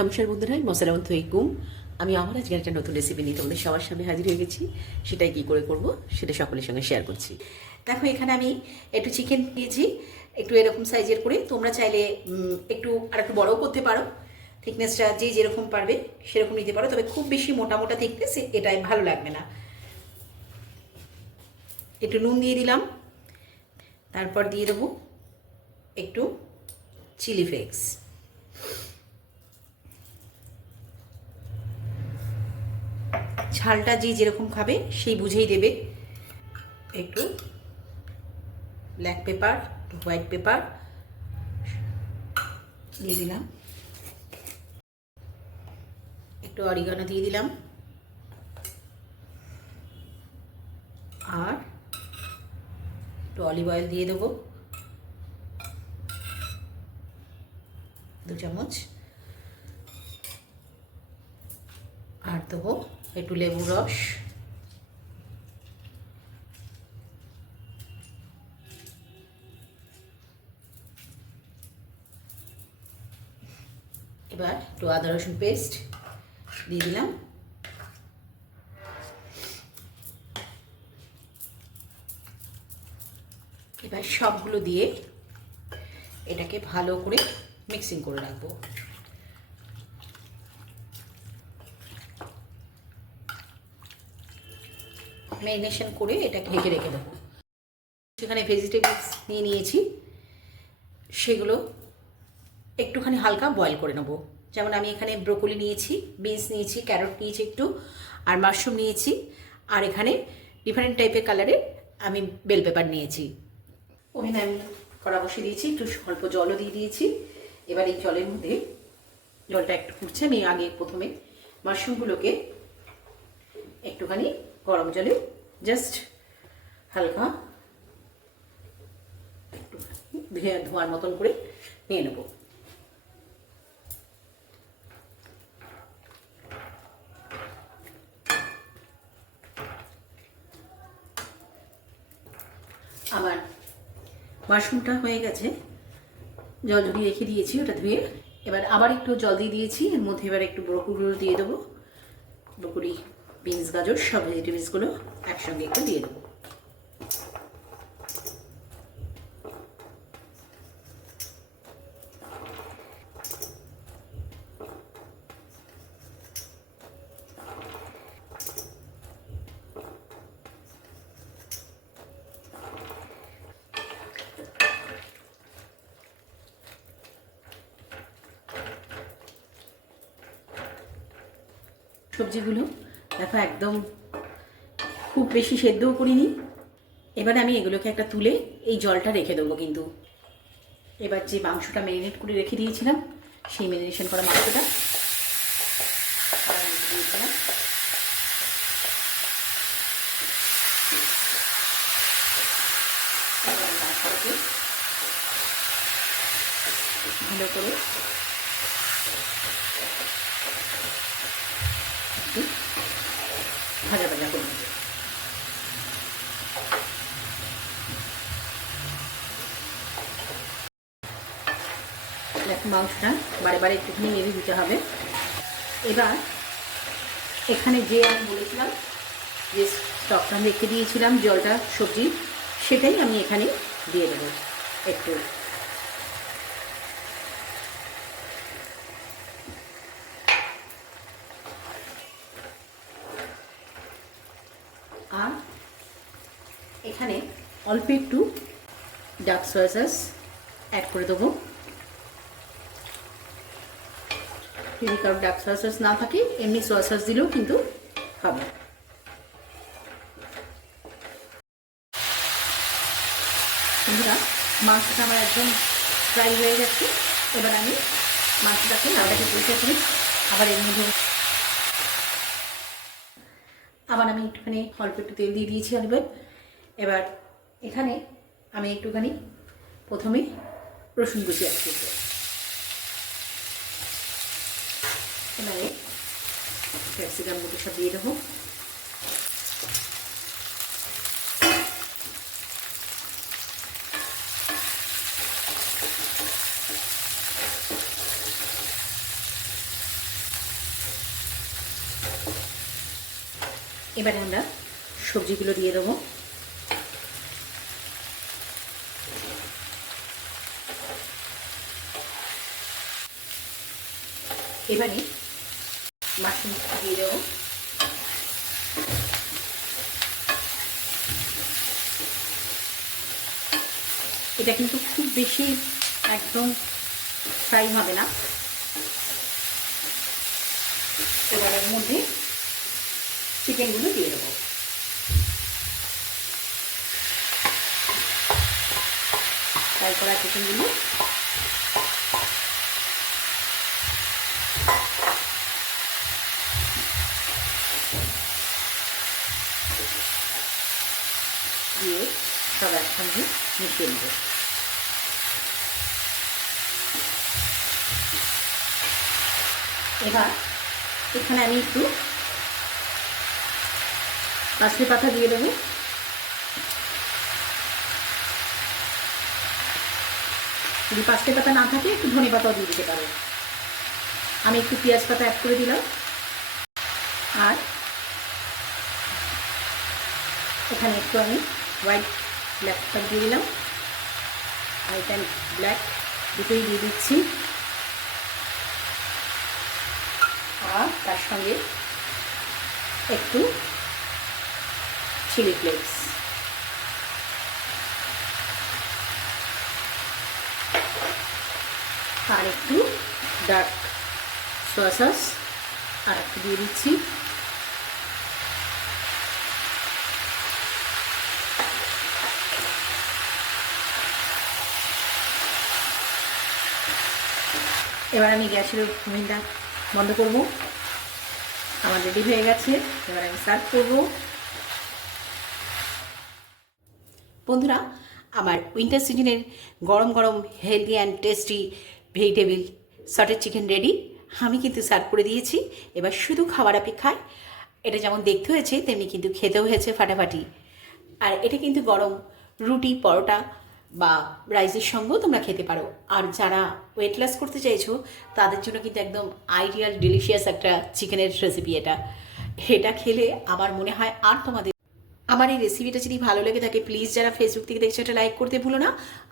নমস্কার বন্ধুরা, মশালাম থইকুম। আমি আমার আজকে একটা নতুন রেসিপি নিয়ে তোমাদের সবার সামনে হাজির হয়ে গেছি। সেটাই কি করে করব সেটা সকলের সঙ্গে শেয়ার করছি। দেখো, এখানে আমি একটু চিকেন দিয়েছি, একটু এরকম সাইজের করে। তোমরা চাইলে একটু আর একটু বড়ও করতে পারো। থিকনেসটা যে যেরকম পারবে সেরকম নিতে পারো, তবে খুব বেশি মোটা মোটা থিকনেস এটাই ভালো লাগবে না। একটু নুন দিয়ে দিলাম, তারপর দিয়ে দেবো একটু চিলি ফ্লেক্স। ঝালটা যে যেরকম খাবে সেই বুঝেই দেবে। একটু ব্ল্যাক পেপার, একটু হোয়াইট পেপার দিয়ে দিলাম, একটু অরিগানো দিয়ে দিলাম, আর একটু অলিভ অয়েল দিয়ে দেবো 2 চামচ, আর দেবো একটু লেবুর রস, এবার একটু আদা রসুন পেস্ট দিয়ে দিলাম, এবার সবগুলো দিয়ে এটাকে ভালো করে মিক্সিং করে রাখবো। ম্যারিনেশন করে এটাকে ঢেকে রেখে দেবো। সেখানে ভেজিটেবলস নিয়ে নিয়েছি, সেগুলো একটুখানি হালকা বয়েল করে নেবো। যেমন আমি এখানে ব্রোকলি নিয়েছি, বিনস নিয়েছি, ক্যারট নিয়েছি একটু, আর মাশরুম নিয়েছি, আর এখানে ডিফারেন্ট টাইপের কালারের আমি বেল পেপার নিয়েছি। ওখানে আমি কড়া বসিয়ে দিয়েছি, একটু অল্প জলও দিয়ে দিয়েছি। এবার এই জলের মধ্যে, জলটা একটু ফুটছে, আমি আগে প্রথমে মাশরুমগুলোকে একটুখানি গরম জলে জাস্ট হালকা একটু ধোয়ার মতন করে নিয়ে নেব। আমার মাশরুমটা হয়ে গেছে, জল ঝরিয়ে রেখে দিয়েছি, ওটা ধুয়ে এবার আবার একটু জল দিয়ে দিয়েছি। এর মধ্যে এবার একটু ব্রোকলিগুলো দিয়ে দেবো, ব্রোকলি, বিনস, গাজর সব ভেজিটেবলসগুলো একসঙ্গে একটু দিয়ে দেবো। সবজিগুলো দেখো একদম খুব বেশি সেদ্ধও করিনি। এবার আমি এগুলোকে একটা তুলে এই জলটা রেখে দেবো। কিন্তু এবার যে মাংসটা ম্যারিনেট করে রেখে দিয়েছিলাম, সেই ম্যারিনেশন করা মাংসটা দিয়ে দিলাম। ভালো করে ভাজা ভাজা করে নেব। মাংসটা বারে বারে একটুখানি নেড়ে দিতে হবে। এবার এখানে যে আমি বলেছিলাম যে স্টকটা রেখে দিয়েছিলাম জলটা সবজি, সেটাই আমি এখানে দিয়ে দেবো একটু। আর এখানে অল্প একটু ডার্ক সয়া সস অ্যাড করে দেবো। যদি কারো ডার্ক সয়া সস না থাকে, এমনি সয়া সস দিলেও কিন্তু হবে। বন্ধুরা, মাংসটা আমার একদম ফ্রাই হয়ে যাচ্ছে। এবার আমি মাংসটাকে নাড়াটাকে পরিষ্কার করি। আবার এর মধ্যে আবার আমি একটুখানি অল্প একটু তেল দিয়ে দিয়েছি অল্প। এবার এখানে আমি একটুখানি প্রথমে রসুন কুচি অ্যাড করব। এবারে ক্যাপসিকামগুলো সব দিয়ে দেবো। এবারে আমরা সবজিগুলো দিয়ে দেবো। এবারে মাশরুম দিয়ে দেবো। এটা কিন্তু খুব বেশি একদম ফ্রাই হবে না। এবার এর মধ্যে চিকেনগুলো দিয়ে দেবো। ফ্রাই করা চিকেনগুলো দিয়ে সব একসঙ্গে মিশিয়ে নেব। এবার এখানে আমি একটু পাঁচমি পাতা দিয়ে দেবো। যদি পাঁচমি পাতা না থাকে একটু ধনে পাতাও দিয়ে দিতে পারো। আমি একটু পেঁয়াজ পাতা অ্যাড করে দিলাম। আর এখানে একটু আমি হোয়াইট ব্ল্যাক পেপার দিয়ে দিলাম। হোয়াইট অ্যান্ড ব্ল্যাক দুটোই দিয়ে দিচ্ছি। আর তার সঙ্গে একটু চিলি ফ্লেক্স, আর একটু ডার্ক সোয়া সস আর একটু দিয়ে দিচ্ছি। এবার আমি গ্যাসের ওভেনটা বন্ধ করব। আমার রেডি হয়ে গেছে। এবার আমি সার্ভ করব। বন্ধুরা, আমার উইন্টার সিজনের গরম গরম healthy and tasty vegetable sautéed chicken ready. আমি কিন্তু সার্ভ করে দিয়েছি। এবার শুধু খাবার অপেক্ষায়। এটা যেমন দেখতে হয়েছে তেমনি কিন্তু খেতেও হয়েছে ফাটাফাটি। আর এটা কিন্তু গরম রুটি, পরোটা বা রাইসের সঙ্গেও তোমরা খেতে পারো। আর যারা ওয়েট লস করতে চাইছো তাদের জন্য কিন্তু একদম আইডিয়াল ডিলিশিয়াস একটা চিকেনের রেসিপি এটা। এটা খেলে আমার মনে হয় আর তোমাদের আমার এই রেসিপিটা যদি ভালো লেগে থাকে প্লিজ যারা ফেসবুক থেকে দেখছো এটা লাইক করতে ভুলো না।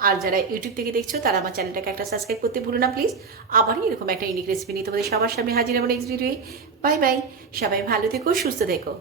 আর যারা ইউটিউব থেকে দেখছো তারা আমার চ্যানেলটাকে একটা সাবস্ক্রাইব করতে ভুলো না প্লিজ। আবারই এরকম একটা ইউনিক রেসিপি নিয়ে তোমাদের সবার সামনে হাজির হবো নেক্সট ভিডিওয়ে। Bye bye. সবাই ভালো থেকো, সুস্থ থেকো।